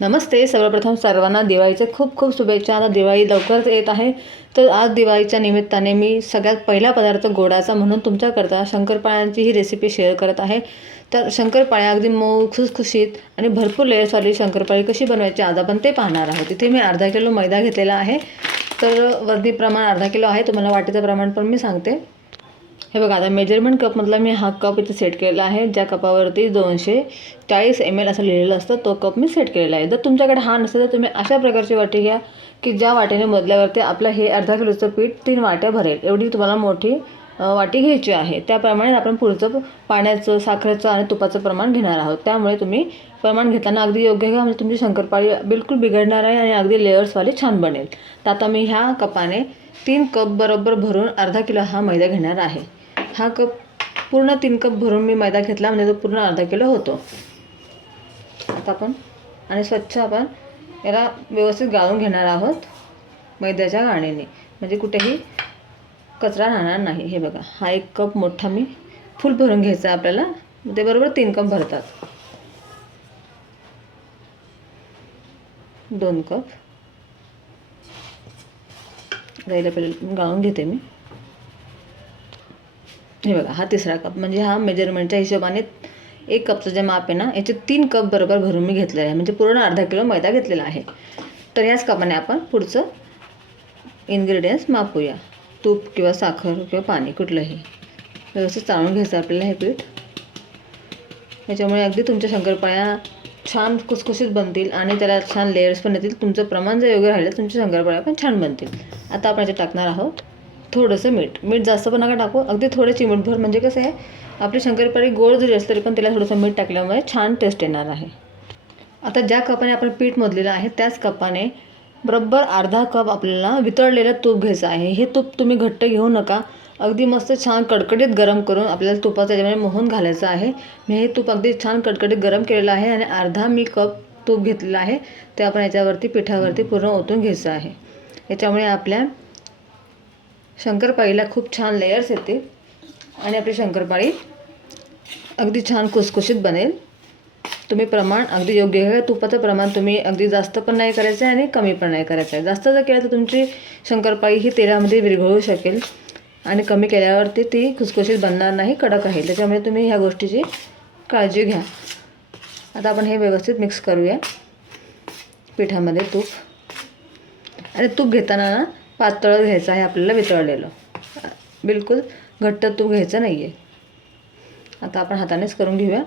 नमस्ते सर्वप्रथम सर्वांना दिवाळीचे खूप खूप शुभेच्छा. आता दिवाळी लवकरच येत आहे. तर आज दिवाळीच्या निमित्ताने मी सगळ्यात पहिला पदार्थ गोडाचा म्हणून तुमच्याकरता शंकरपाळ्यांची ही रेसिपी शेअर करत आहे. तर शंकरपाळ्या अगदी मऊ खुसखुशीत आणि भरपूर लेअर्सवाली शंकरपाळी कशी बनवायची आज आपण ते पाहणार आहोत. तिथे मी अर्धा किलो मैदा घेतलेला आहे. तर वरती प्रमाण अर्धा किलो आहे. तुम्हाला वाटेचं प्रमाण पण मी सांगते. हे बघा आता मेजरमेंट कपमधला मी हा कप इथे सेट केलेला आहे ज्या कपावरती दोनशे चाळीस एम एल असं लिहिलेलं असतं तो कप मी सेट केलेला आहे. जर तुमच्याकडे हा नसेल तर तुम्ही अशा प्रकारची वाटी घ्या की ज्या वाटीने मधल्यावरती आपलं हे अर्धा किलोचं पीठ तीन वाट्या भरेल. एवढी तुम्हाला मोठी वाटी घ्यायची आहे. त्याप्रमाणे आपण पुढचं पाण्याचं साखरेचं आणि तुपाचं प्रमाण घेणार आहोत. त्यामुळे तुम्ही प्रमाण घेताना अगदी योग्य घ्या म्हणजे तुमची शंकरपाळी बिलकुल बिघडणार आहे आणि अगदी लेअर्सवाली छान बनेल. तर आता मी ह्या कपाने तीन कप बरोबर भरून अर्धा किलो हा मैदा घेणार आहे. हा कप पूर्ण तीन कप भरून मी मैदा घेतला म्हणजे तो पूर्ण अर्धा किलो होतो. आता आपण आणि स्वच्छ आपण याला व्यवस्थित गाळून घेणार आहोत मैद्याच्या गाण्याने म्हणजे कुठेही कचरा राहणार नाही. हे बघा हा एक कप मोठा मी फुल भरून घ्यायचा आहे आपल्याला. ते बरोबर तीन कप भरतात. दोन कप. राहिलं पहिले गाळून घेते मी. हे बघा हा तिसरा कप म्हणजे हा मेजरमेंटच्या हिशोबाने एक कपचं जे माप आहे ना याचे तीन कप बरोबर भरून मी घेतलेलं आहे. म्हणजे पूर्ण अर्धा किलो मैदा घेतलेला आहे. तर याच कपाने आपण पुढचं इन्ग्रेडियंट्स मापूया. तूप किंवा साखर किंवा पाणी कुठलंही. व्यवस्थित चाळून घ्यायचं आपल्याला हे पीठ. याच्यामुळे अगदी तुमच्या शंकरपाळ्या छान कुसकुशीत बनतील आणि त्याला छान लेयर्स पण येतील. तुमचं प्रमाण जर योग्य राहिलं तुमच्या शंकरपाळ्या पण छान बनतील. आता आपण याच्यात टाकणार आहोत थोडंसं मीठ. मीठ जास्त पण नका टाकू. अगदी थोडे चिमटभर म्हणजे कसं आहे आपली शंकरपाळी गोड जरी असली तरी पण त्याला थोडंसं मीठ टाकल्यामुळे छान टेस्ट येणार आहे. आता ज्या कपाने आपण पीठ मोजलेलं आहे त्याच कपाने बरोबर अर्धा कप आपल्याला वितळलेलं तूप घ्यायचं आहे. हे तूप तुम्ही घट्ट घेऊ नका. अगदी मस्त छान कडकडीत गरम करून आपल्याला तुपाचं त्याच्यामध्ये मोहन घालायचं आहे. मी हे तूप अगदी छान कडकडीत गरम केलेलं आहे आणि अर्धा मी कप तूप घेतलेलं आहे. ते आपण याच्यावरती पिठावरती पूर्ण ओतून घ्यायचं आहे. याच्यामुळे आपल्या शंकरपाळीला खूप छान लेयर्स येतील. आणि आपली शंकरपाळी अगदी छान कुसकुशीत बनेल. तुम्ही प्रमाण अगदी योग्य घ्या तुपाचं प्रमाण तुम्ही अगदी जास्त पण नाही करायचं आहे आणि कमी पण नाही करायचं आहे जास्त जर केलं तर तुमची शंकरपाळी ही तेलामध्ये विरघळू शकेल. आणि कमी केल्यावरती ती खुसखुशीत बनणार नाही कडक आहे त्याच्यामुळे तुम्ही ह्या गोष्टीची काळजी घ्या. आता आपण हे व्यवस्थित मिक्स करूया. पिठामध्ये तूप. आणि तूप घेताना ना पातळ घ्यायचं आहे आपल्याला वितळलेलं. बिलकुल घट्ट तूप घ्यायचं नाही आहे आता आपण हातानेच करून घेऊया.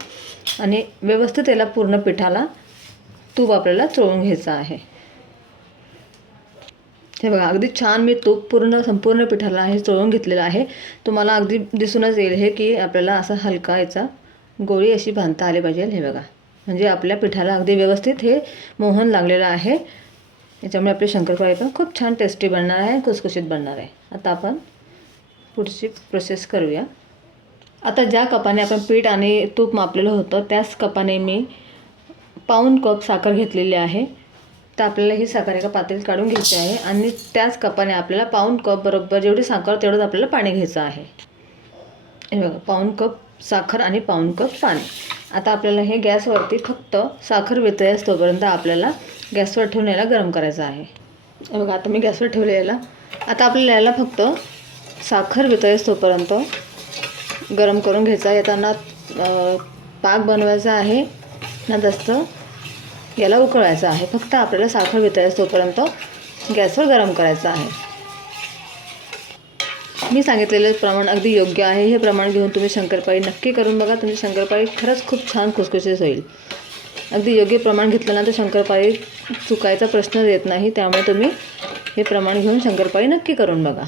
आणि व्यवस्थित याला पूर्ण पिठाला तूप आपल्याला चोळून घ्यायचं आहे. हे बघा अगदी छान मी तूप पूर्ण संपूर्ण पिठाला हे चोळून घेतलेलं आहे. तुम्हाला अगदी दिसूनच येईल हे की आपल्याला असा हलका याचा गोळी अशी बांधता आली पाहिजे. हे बघा म्हणजे आपल्या पिठाला अगदी व्यवस्थित हे मोहन लागलेलं आहे. याच्यामुळे आपली शंकरपाळी पण खूप छान टेस्टी बनणार आहे खुसखुशीत बनणार आहे. आता आपण पुढची प्रोसेस करूया. आता ज्या कपाने आपण पीठ आणि तूप मापलेलं होतं त्याच कपाने मी पाऊण कप साखर घेतलेली आहे. तर आपल्याला ही साखर एका पातळीत काढून घ्यायची आहे आणि त्याच कपाने आपल्याला पाऊण कप बरोबर जेवढी साखर तेवढंच आपल्याला पाणी घ्यायचं आहे. हे बघा पाऊण कप साखर आणि पाऊण कप पाणी. आता आपल्याला हे गॅसवरती फक्त साखर वितळेस तोपर्यंत आपल्याला गॅसवर ठेवून याला गरम करायचं आहे. हे बघा आता मी गॅसवर ठेवले याला आता आपल्याला याला फक्त साखर वितळेस तोपर्यंत गरम करून घ्यायचा आहे. पाक बनवायचा आहे ना जास्त याला उकळायचं आहे. फक्त आपल्याला साखर वितळेस तोपर्यंत गॅसवर गरम करायचं आहे. मी सांगितलेलं प्रमाण अगदी योग्य आहे. हे प्रमाण घेऊन तुम्ही शंकरपाळी नक्की करून बघा. तुमची शंकरपाळी खरंच खूप छान खुसखुशीत होईल. अगदी योग्य प्रमाण घेतलं ना तर शंकरपाळी चुकायचा प्रश्नच येत नाही. त्यामुळे तुम्ही हे प्रमाण घेऊन शंकरपाळी नक्की करून बघा.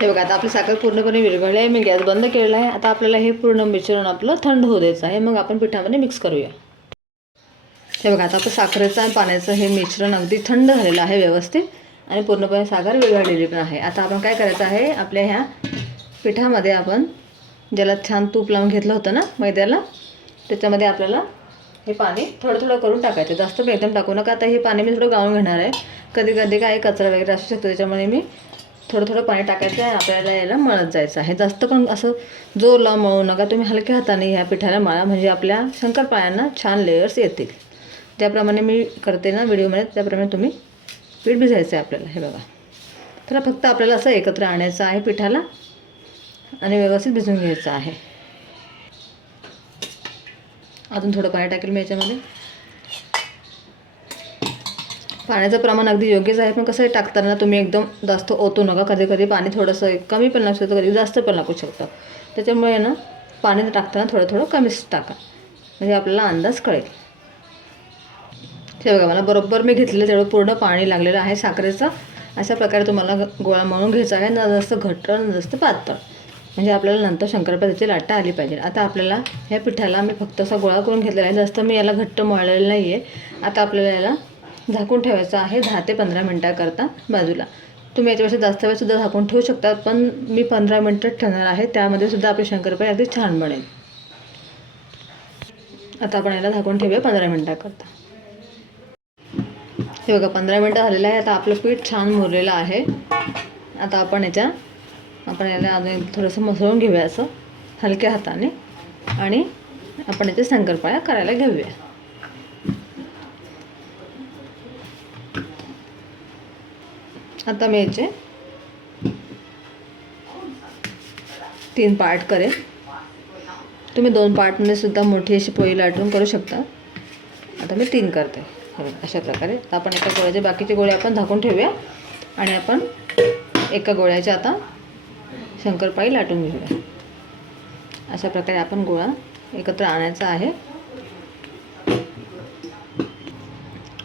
हे बघा आता आपली साखर पूर्णपणे विरघळली आहे. मी गॅस बंद केलेला आहे. आता आपल्याला हे पूर्ण मिश्रण आपलं थंड होऊ द्यायचं आहे. मग आपण पिठामध्ये मिक्स करूया. हे बघा आता आपलं साखरेचं आणि पाण्याचं हे मिश्रण अगदी थंड झालेलं आहे व्यवस्थित. आणि पूर्णपणे साखर विरघळलेली पण आहे. आता आपण काय करायचं आहे? आपल्या ह्या पिठामध्ये आपण ज्याला छान तूप लावून घेतलं होतं ना मैद्याला त्याच्यामध्ये आपल्याला हे पाणी थोडं थोडं करून टाकायचं. जास्त पण एकदम टाकू नका. आता हे पाणी मी थोडं गाळून घेणार आहे. कधी कधी काय कचरा वगैरे असू शकतो त्याच्यामुळे मी थोडं थोडं पाणी टाकायचं आहे आपल्याला याला मळत जायचं आहे. जास्त पण असं जोर लावून मळू नका. तुम्ही हलक्या हाताने ह्या पिठाला मळा. म्हणजे आपल्या शंकरपाळ्यांना छान लेयर्स येतील. ज्याप्रमाणे मी करते ना व्हिडिओमध्ये त्याप्रमाणे तुम्ही पीठ भिजायचं आहे आपल्याला हे बघा. तर फक्त आपल्याला असं एकत्र आणायचं आहे पिठाला आणि व्यवस्थित भिजून घ्यायचं आहे. अजून थोडं पाणी टाकेल मी याच्यामध्ये. पाण्याचं प्रमाण अगदी योग्यच आहे पण कसं टाकताना तुम्ही एकदम जास्त ओतू नका. कधी कधी पाणी थोडंसं कमी पण लागू शकतं कधी जास्त पण लागू शकतं. त्याच्यामुळे ना पाणी टाकताना थोडं थोडं कमीच टाका. म्हणजे आपल्याला अंदाज कळेल. हे बघा मला बरोबर मी घेतलेलं तेवढं पूर्ण पाणी लागलेलं आहे साखरेचं. अशा प्रकारे तुम्हाला गोळा मळून घ्यायचा आहे. ना जास्त घट्ट न जास्त पातळ. म्हणजे आपल्याला नंतर शंकरपाळ्याची लाटा आली पाहिजे. आता आपल्याला ह्या पिठाला मी फक्त असा गोळा करून घेतलेला आहे. जास्त मी याला घट्ट मळलेलं नाही आहे आता आपल्याला याला झाकून ठेवायचं आहे दहा ते पंधरा मिनटाकरता बाजूला. तुम्ही याच्यापेक्षा जास्त वेळसुद्धा झाकून ठेवू शकता पण मी पंधरा मिनटं ठेवणार आहे. त्यामध्ये सुद्धा आपली शंकरपाळी अगदी छान बनेल. आता आपण याला झाकून ठेवूया पंधरा मिनटाकरता. हे बघा पंधरा मिनटं झालेलं आहे. आता आपलं पीठ छान मुरलेलं आहे. आता आपण याच्या आपण याला अजून थोडंसं मसळून घेऊया असं हलक्या हाताने. आणि आपण याच्या शंकरपाळ्या करायला घेऊया. आता मी याचे तीन पार्ट करेन. तुम्ही दोन पार्टमध्ये सुद्धा मोठी अशी पोळी लाटून करू शकता. आता मी तीन करते. हे अशा प्रकारे. तर आपण एका गोळ्याचे बाकीचे गोळे आपण झाकून ठेवूया. आणि आपण एका गोळ्याच्या आता शंकरपाळी लाटून घेऊया. अशा प्रकारे आपण गोळा एकत्र आणायचा आहे.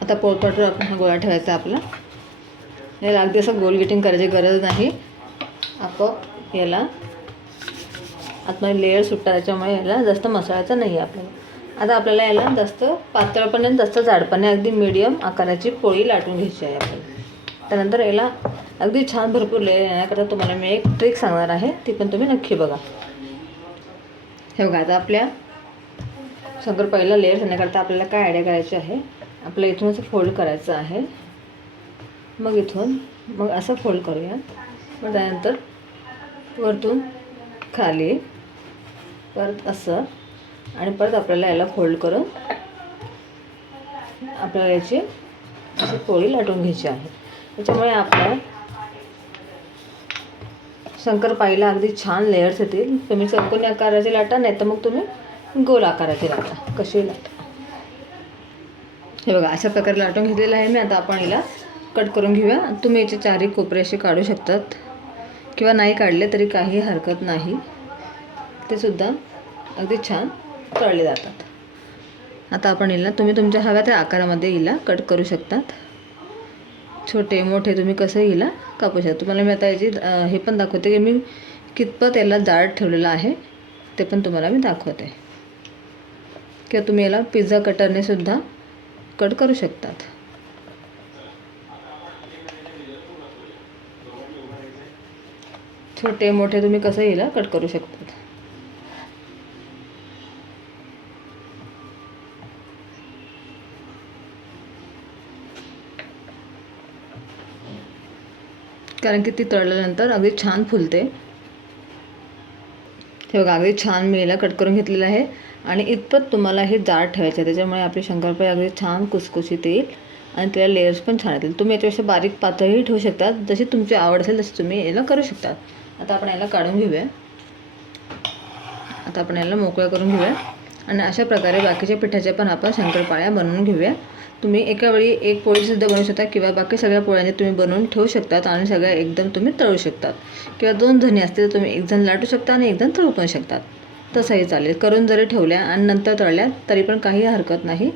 आता पोळपाटवर आपण हा गोळा ठेवायचा आपला. याला अगदी असं गोल गिटिंग करायची गरज नाही. आपोआप याला आतमध्ये लेअर सुटतात त्याच्यामुळे याला जास्त मसाळायचं नाही आहे आपल्याला. आता आपल्याला याला जास्त पातळपणे आणि जास्त जाडपणे अगदी मिडियम आकाराची पोळी लाटून घ्यायची आहे आपण. त्यानंतर याला अगदी छान भरपूर लेअर येण्याकरता तुम्हाला मी एक ट्रिक सांगणार आहे ती पण तुम्ही नक्की बघा. हे बघा आता आपल्या शंकर पहिला लेअर येण्याकरता आपल्याला काय आयडिया करायची आहे? आपल्या इथून असं फोल्ड करायचं आहे. मग इथून मग असं फोल्ड करूया. मग त्यानंतर वरतून खाली परत असं आणि परत आपल्याला याला फोल्ड करून आपल्याला याची अशी पोळी लाटून घ्यायची आहे. त्याच्यामुळे आपल्या शंकरपाळीला अगदी छान लेअर्स येतील. तुम्ही चौकोनी आकाराची लाटा नाही तर मग तुम्ही गोल आकाराची लाटा. कशी लाटा? हे बघा अशा प्रकारे लाटून घेतलेलं आहे मी. आता आपण हिला कट करून घेऊया. तुम्ही याचे चारही कोपरे असे काढू शकतात. किंवा नाही काढले तरी काही हरकत नाही. ते सुद्धा अगदी छान तळले जातात. आता आपण हिला तुम्ही तुमच्या हव्या त्या आकारामध्ये हिला कट करू शकतात. छोटे मोठे तुम्ही कसं हिला कापू शकता. तुम्हाला मी आता याची हे पण दाखवते की मी कितपत याला जाड ठेवलेलं आहे ते पण तुम्हाला मी दाखवते. किंवा तुम्ही याला पिझ्झा कटरने सुद्धा कट करू शकतात. छोटे मोठे तुम्ही कसं हिला कट करू शकतात. कारण की ती तळल्यानंतर अगदी छान फुलते. हे बघा अगदी छान मी याला कट करून घेतलेलं आहे. आणि इतपत तुम्हाला हे जाड ठेवायचं आहे त्याच्यामुळे आपली शंकरपाळी अगदी छान कुसकुशीत येईल. आणि त्याला लेयर्स पण छान येतील. तुम्ही याच्यापेक्षा बारीक पातळीही ठेवू शकता जशी तुमची आवड असेल तशी तुम्ही याला करू शकता आता आपण याला काढून घेऊया. आता आपण याला मोकळं करून घेऊया. आणि अशा प्रकारे बाकीच्या पिठाच्या पण आपण शंकरपाळ्या बनवून घेऊया. तुम्ही एका वेळी एक पोळीसुद्धा बनवू शकता किंवा बाकी सगळ्या पोळ्यांचे तुम्ही बनवून ठेवू शकतात आणि सगळ्या एकदम तुम्ही तळू शकतात. किंवा दोन जणी असतील तर तुम्ही एकजण लाटू शकता आणि एकजण तळू पण शकतात. तसंही चालेल. करून जरी ठेवल्या आणि नंतर तळल्या तरी पण काही हरकत नाही.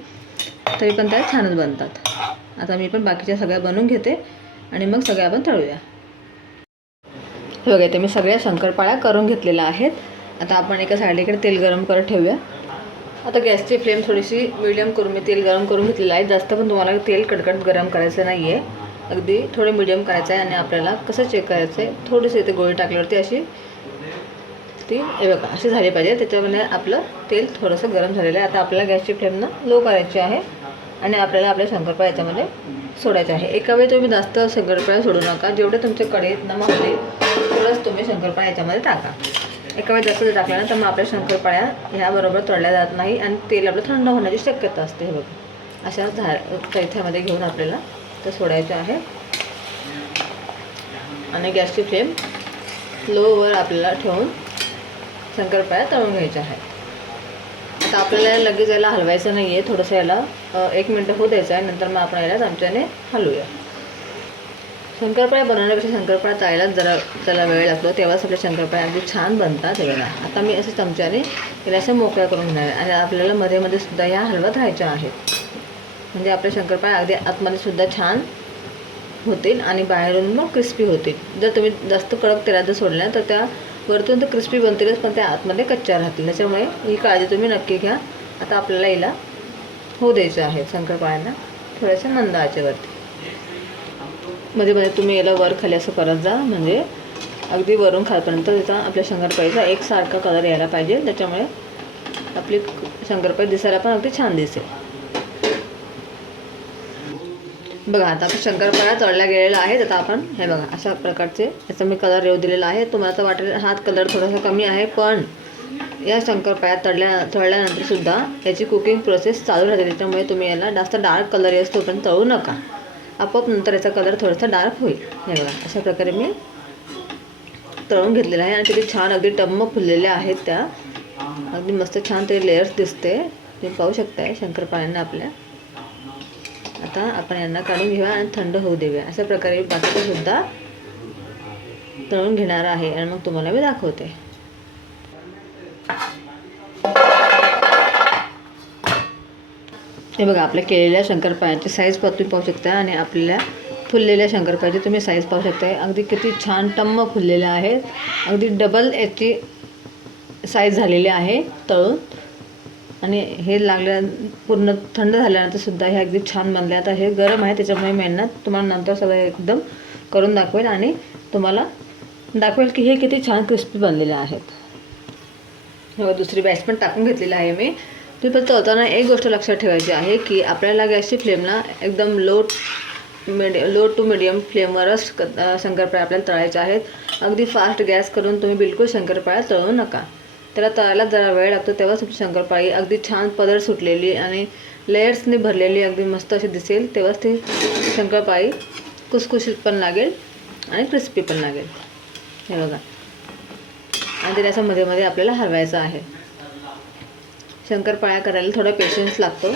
तरी पण त्या छानच बनतात. आता मी पण बाकीच्या सगळ्या बनवून घेते आणि मग सगळ्या आपण तळूया. हे बघा इथे मी सगळ्या शंकरपाळ्या करून घेतलेल्या आहेत. आता आपण एका साईडला तेल गरम करत ठेवूया. आता गॅसची फ्लेम थोडीशी मिडियम करून मी तेल गरम करून घेतलेलं आहे. जास्त पण तुम्हाला तेल कडकड गरम करायचं नाही आहे अगदी थोडे मिडियम करायचं आहे आणि आपल्याला कसं चेक करायचं आहे थोडीशी इथे गोळी टाकल्यावरती अशी ती बघा अशी झाली पाहिजे. त्याच्यामध्ये आपलं तेल थोडंसं गरम झालेलं आहे. आता आपल्याला गॅसची फ्लेमनं लो करायची आहे आणि आपल्याला आपल्या शंकरपाळ्या याच्यामध्ये सोडायचं आहे. एका वेळी तुम्ही जास्त शंकरपाळ्या सोडू नका. जेवढे तुमच्याकडे कढईत नमक होईल तेवढंच तुम्ही शंकरपाळ्या याच्यामध्ये टाका. एका वेळ जास्त जर टाकलं ना तर मग आपल्या शंकरपाळ्या ह्याबरोबर तोडल्या तळल्या जात नाही आणि तेल आपलं थंड होण्याची शक्यता असते हे बघा. अशा झा चैथ्यामध्ये घेऊन आपल्याला ते सोडायचं आहे. आणि गॅसची फ्लेम लोवर आपल्याला ठेवून शंकरपाळ्या तळून घ्यायच्या आहे आता आपल्याला लगेच याला हलवायचं नाही आहे थोडंसं याला एक मिनटं होऊ द्यायचं आहे नंतर मग आपण याला चमच्याने हलवूया. शंकरपाळ्या बनवण्यापेक्षा शंकरपाळ्या तळायलाच जरा त्याला वेळ लागतो. तेव्हाच आपल्या शंकरपाळ्या अगदी छान बनतात वेळेला आता मी असं चमच्याने याला अशा मोकळ्या करून घेणार आहे. आणि आपल्याला मध्ये मध्ये सुद्धा ह्या हलवत राहायच्या आहेत. म्हणजे आपल्या शंकरपाळ्या अगदी आतमध्ये सुद्धा छान होतील आणि बाहेरून मग क्रिस्पी होतील. जर तुम्ही जास्त कडक तेलात जर सोडल्या तर त्या वरतून तर क्रिस्पी बनतीलच पण त्या आतमध्ये कच्च्या राहतील. त्याच्यामुळे ही काळजी तुम्ही नक्की घ्या. आता आपल्याला हिला होऊ द्यायचं आहे शंकरपाळ्यांना थोड्याशा मंद आचेवरती. मध्ये मध्ये तुम्ही याला वर खाली असं करत जा म्हणजे अगदी वरून खालपर्यंत त्याचा आपल्या शंकरपाळीचा एकसारखा कलर यायला पाहिजे. त्याच्यामुळे आपली शंकरपाळी दिसायला पण अगदी छान दिसेल. बघा आता आपण शंकरपाळा चढला गेलेला आहे. आता आपण हे बघा अशा प्रकारचे याचा मी कलर येऊ दिलेला आहे. तुम्हाला तर वाटेल हात कलर थोडासा कमी आहे पण या शंकरपाळ्यात तळल्या तळल्यानंतर सुद्धा याची कुकिंग प्रोसेस चालू राहते. त्याच्यामुळे तुम्ही याला जास्त डार्क कलर येस तोपर्यंत तळू नका. आपोआप नंतर याचा कलर थोडासा डार्क होईल. हे बघा अशा प्रकारे मी तळून घेतलेलं आहे. आणि किती छान अगदी टम्म फुललेल्या आहेत त्या. अगदी मस्त छान ते लेयर्स दिसते. तुम्ही पाहू शकताय शंकरपाळ्यांना आपल्या. आता आपण यांना काढून घेऊया आणि थंड होऊ देऊया. अशा प्रकारे बाकीचं सुद्धा तळून घेणार आहे. आणि मग तुम्हाला मी दाखवते. हे बघा आपल्या केलेल्या शंकरपाळ्याची साईज पण तुम्ही पाहू शकता आणि आपल्याला फुललेल्या शंकरपाळ्याची तुम्ही साईज पाहू शकता. अगदी किती छान टम्म फुललेल्या आहेत. अगदी डबल याची साईज झालेली आहे तळून. आणि हे लागल्या पूर्ण थंड झाल्यानंतर सुद्धा हे अगदी छान बनले. आता हे गरम आहे त्याच्यामुळे मी यांना तुम्हाला नंतर सगळं एकदम करून दाखवेल आणि तुम्हाला दाखवेल की हे किती छान क्रिस्पी बनलेले आहेत. दुसरी बॅच पण टाकून घेतलेली आहे मी. तुम्ही पण होताना एक गोष्ट लक्षात ठेवायची आहे की आपल्याला गॅसची फ्लेमला एकदम low medium low to medium फ्लेमवरच क शंकरपाळ्या आपल्याला तळायच्या आहेत. अगदी फास्ट गॅस करून तुम्ही बिलकुल शंकरपाळ्या तळू नका. त्याला तळायला जरा वेळ लागतो तेव्हाच तुमची शंकरपाळी अगदी छान पदर सुटलेली आणि लेयर्सने भरलेली अगदी मस्त अशी दिसेल तेव्हाच ती शंकरपाळी कुसकुशीत पण लागेल आणि क्रिस्पी पण लागेल. हे बघा. आणि त्याच्या मध्ये मध्ये आपल्याला हलवायचं आहे. शंकरपाळ्या करायला थोडा पेशन्स लागतो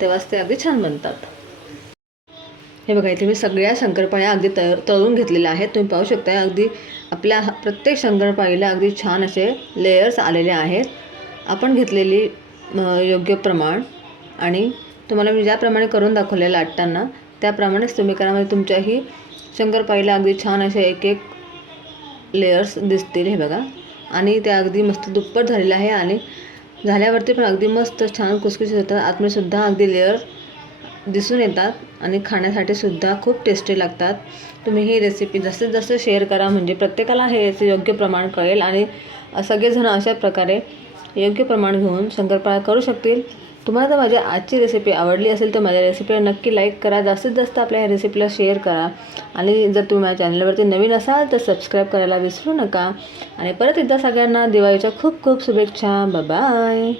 तेव्हाच ते अगदी छान बनतात. हे बघा इथे मी सगळ्या शंकरपाळ्या अगदी त तळून घेतलेल्या आहेत. तुम्ही पाहू शकता अगदी आपल्या हा- प्रत्येक शंकरपाळीला अगदी छान असे लेयर्स आलेले आहेत. आपण घेतलेली योग्य प्रमाण आणि तुम्हाला मी ज्याप्रमाणे करून दाखवले लाटताना त्याप्रमाणेच तुम्ही करा. म्हणजे तुमच्याही शंकरपाळीला अगदी छान असे एक एक लेयर्स दिसतील हे बघा. आणि त्या अगदी मस्त दुप्पट झालेलं आहे आणि झाल्यावरती पण अगदी मस्त छान कुसकुशीत होतात. आतमध्ये अगदी लेअर दिसून येतात आणि खाण्यासाठी सुद्धा खूप टेस्टी लागतात. तुम्ही ही रेसिपी जास्तीत जास्त शेअर करा. म्हणजे प्रत्येकाला हे याचे योग्य प्रमाण कळेल आणि सगळेजण अशा प्रकारे योग्य प्रमाण घेऊन शंकरपाळ्या करू शकतील. तुम्हाला जर माझी आजची रेसिपी आवडली असेल तर माझ्या रेसिपीला नक्की लाईक करा. जास्तीत जास्त आपल्या ह्या रेसिपीला शेअर करा. आणि जर तुम्ही माझ्या चॅनलवरती नवीन असाल तर सबस्क्राईब करायला विसरू नका. आणि परत एकदा सगळ्यांना दिवाळीच्या खूप खूप शुभेच्छा. बाय